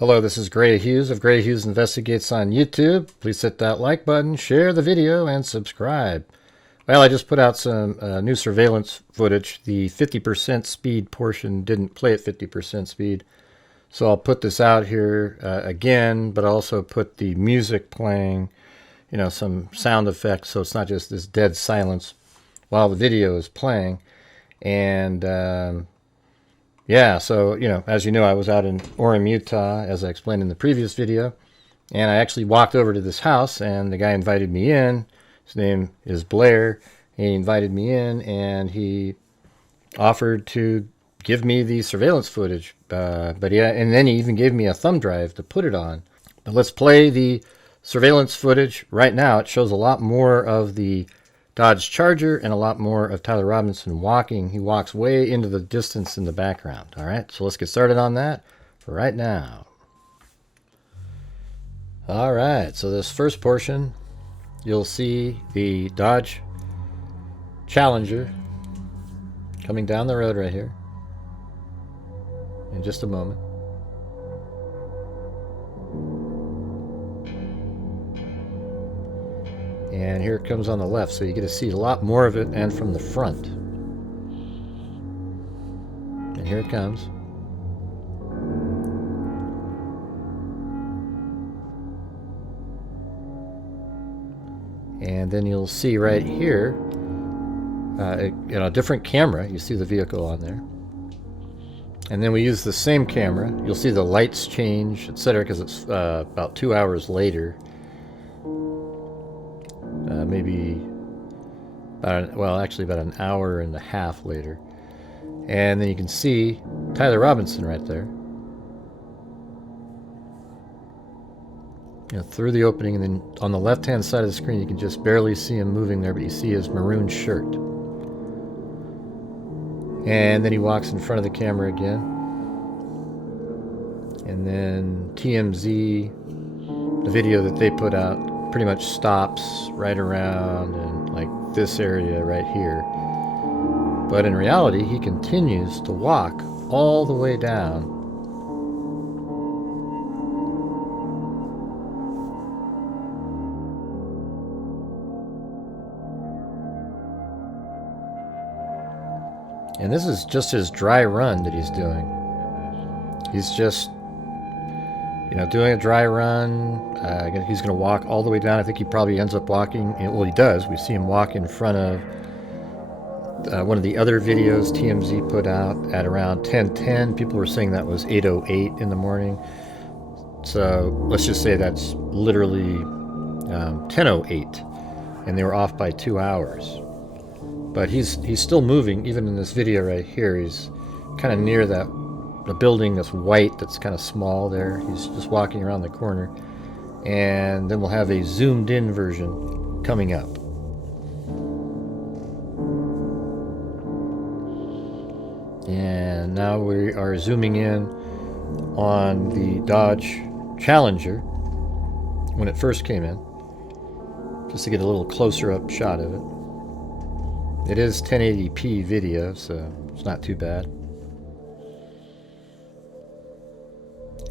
Hello, this is Grant Hughes of Grant Hughes Investigates on YouTube. Please hit that like button, share the video, and subscribe. Well, I just put out some new surveillance footage. The 50% speed portion didn't play at 50% speed. So I'll put this out here again, but also put the music playing, some sound effects, so it's not just this dead silence while the video is playing. And yeah, so, as you know, I was out in Orem, Utah, as I explained in the previous video. And I actually walked over to this house, and the guy invited me in. His name is Blair. He invited me in, and he offered to give me the surveillance footage. But yeah, and then he even gave me a thumb drive to put it on. But let's play the surveillance footage right now. It shows a lot more of the Dodge Charger and a lot more of Tyler Robinson walking. He walks way into the distance in the background. All right, so let's get started on that right now. All right, so this first portion, you'll see the Dodge Challenger coming down the road right here in just a moment. And here it comes on the left, so you get to see a lot more of it and from the front. And here it comes. And then you'll see right here, a different camera. You see the vehicle on there. And then we use the same camera. You'll see the lights change, etc., because it's about 2 hours later. Maybe, actually about an hour and a half later. And then you can see Tyler Robinson right there. Through the opening, and then on the left-hand side of the screen, you can just barely see him moving there, but you see his maroon shirt. And then he walks in front of the camera again. And then TMZ, the video that they put out, pretty much stops right around and like this area right here. But in reality, he continues to walk all the way down. And this is just his dry run that he's doing. He's just doing a dry run. He's going to walk all the way down. I think he probably ends up walking. Well, he does. We see him walk in front of one of the other videos TMZ put out at around 10:10. People were saying that was 8:08 in the morning. So let's just say that's literally 10:08, and they were off by 2 hours. But he's still moving, even in this video right here. He's kind of near the building that's white, that's kind of small there. He's just walking around the corner. And then we'll have a zoomed in version coming up. And now we are zooming in on the Dodge Challenger when it first came in, just to get a little closer up shot of it. It is 1080p video, so it's not too bad.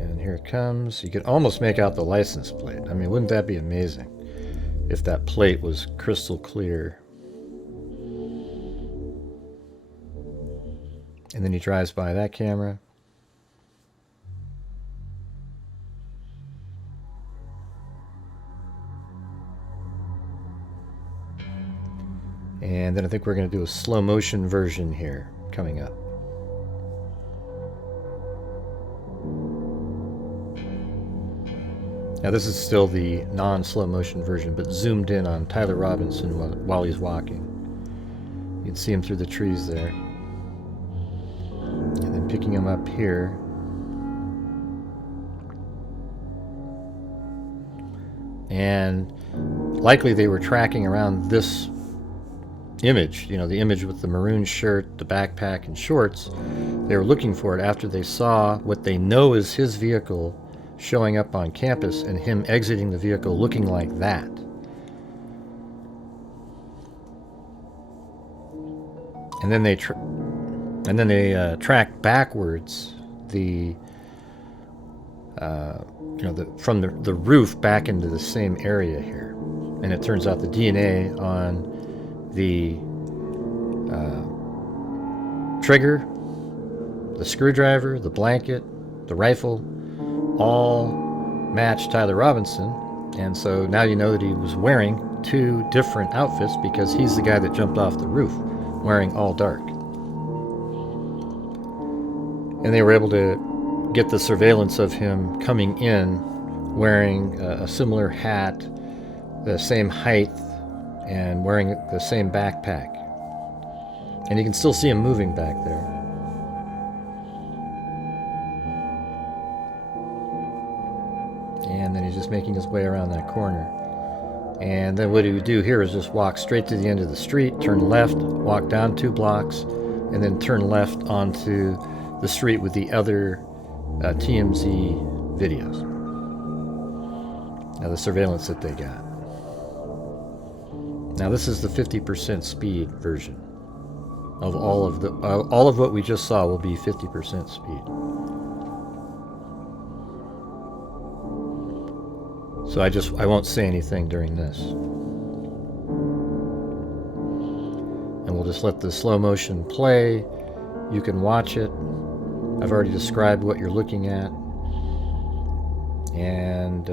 And here it comes. You could almost make out the license plate. I mean, wouldn't that be amazing if that plate was crystal clear? And then he drives by that camera. And then I think we're going to do a slow motion version here coming up. Now this is still the non-slow motion version, but zoomed in on Tyler Robinson while he's walking. You can see him through the trees there. And then picking him up here. And likely they were tracking around this image, the image with the maroon shirt, the backpack, and shorts. They were looking for it after they saw what they know is his vehicle showing up on campus and him exiting the vehicle looking like that. And then they track backwards the you know, from the roof back into the same area here. And it turns out the DNA on the trigger, the screwdriver, the blanket, the rifle, all match Tyler Robinson. And so now you know that he was wearing 2 different outfits, because he's the guy that jumped off the roof wearing all dark. And they were able to get the surveillance of him coming in wearing a similar hat, the same height, and wearing the same backpack. And you can still see him moving back there. And then he's just making his way around that corner. And then what he would do here is just walk straight to the end of the street, turn left, walk down 2 blocks, and then turn left onto the street with the other TMZ videos. Now the surveillance that they got. Now this is the 50% speed version of all of what we just saw will be 50% speed. So I won't say anything during this. And we'll just let the slow motion play. You can watch it. I've already described what you're looking at. And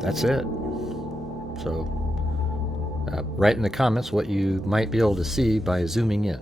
that's it. So write in the comments what you might be able to see by zooming in.